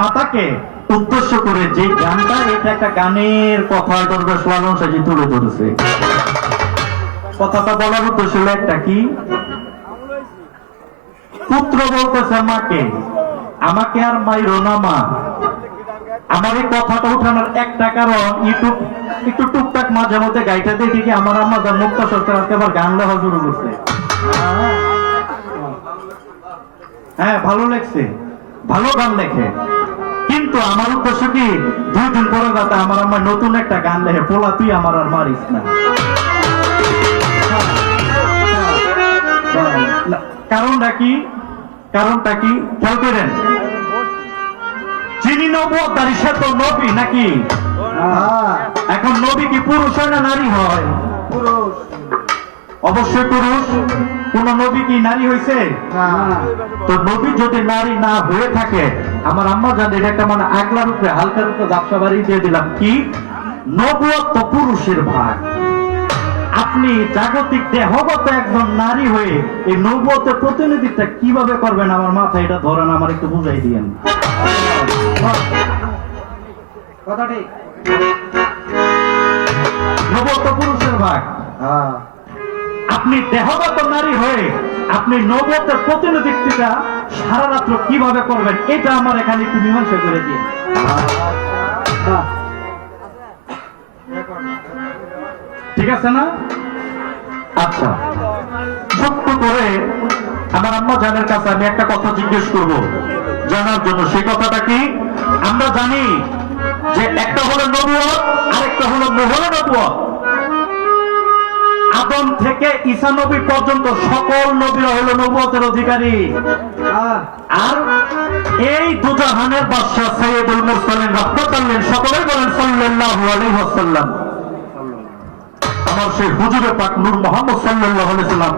মাতাকে উদ্দেশ্য করে যে গানটা, এটা একটা গানের কথা দরবেশ লালন সাজি তুলে ধরেছে। কথাটা বলার উদ্দেশ্য হলো একটা, কি পুত্র বলতেছে মাকে, আমাকে আর মাইরো না মা। আমার এই কথাটা উঠানোর একটা কারণ, ইউটিউব একটু টুকটাক মাঝে মধ্যে গাইটা দেখি কি আমার আম্মা যার মুক্ত সরকার আজকে আবার গান লেখা শুরু করছে। হ্যাঁ, ভালো লাগছে, ভালো গান লেখে, কিন্তু আমার উদ্দেশ্য কি 2 দিন পরে যাতে আমার আম্মা নতুন একটা গান লেখে, পোলা তুই আমার আর মারিস না। কারণটা কি? কারণটা কি খেয়াল করেন। যিনি নবুয়তধারী সে তো নবী নাকি? এখন নবী কি পুরুষ হয় না নারী হয়? পুরুষ। অবশ্যই পুরুষ। কোন নবী কি নারী হয়েছে? তো নবী যদি নারী না হয়ে থাকে, আমার আম্মা জান এটা একটা মানে আগলা রূপে হালকা রূপে ব্যবসা বাড়ি দিয়ে দিলাম, কি নবুয়ত তো পুরুষের ভাগ। আপনি জাগতিক দেহগত একজন নারী হয়ে এই নবুয়তের প্রতিনিধিত্ব কিভাবে করবেন? আমার মাথায় এটা ধরেন, আমার একটু বুঝাই দিয়েন। কথা ঠিক। নবুয়ত পুরুষের ভাগ। আপনি দেহগত নারী হয়ে আপনি নবুয়তের প্রতিনিধিত্বটা সারা রাত্র কিভাবে করবেন, এটা আমার এখানে একটু মীমাংসা করে দিন। ঠিক আছে না? আচ্ছা, ছোট্ট করে আমার আম্মা জানের কাছে আমি একটা কথা জিজ্ঞেস করব জানার জন্য। সেই কথাটা কি? আমরা জানি যে একটা হলো নবুয়ত, আরেকটা হলো মোহর নবুয়ত। আদম থেকে ঈসা নবী পর্যন্ত সকল নবীরা হলো নবুয়তের অধিকারী। আর এই দুজাহানের বাদশা সাইয়্যিদুল মুরসালিন রাহমাতুল্লাহ আলাইহি সকলেই বলেন সাল্লাল্লাহু আলাইহি ওয়াসাল্লাম। আমার সেই হুজুরে পাক নূর মুহাম্মদ সাল্লাল্লাহু আলাইহি ওয়াসাল্লাম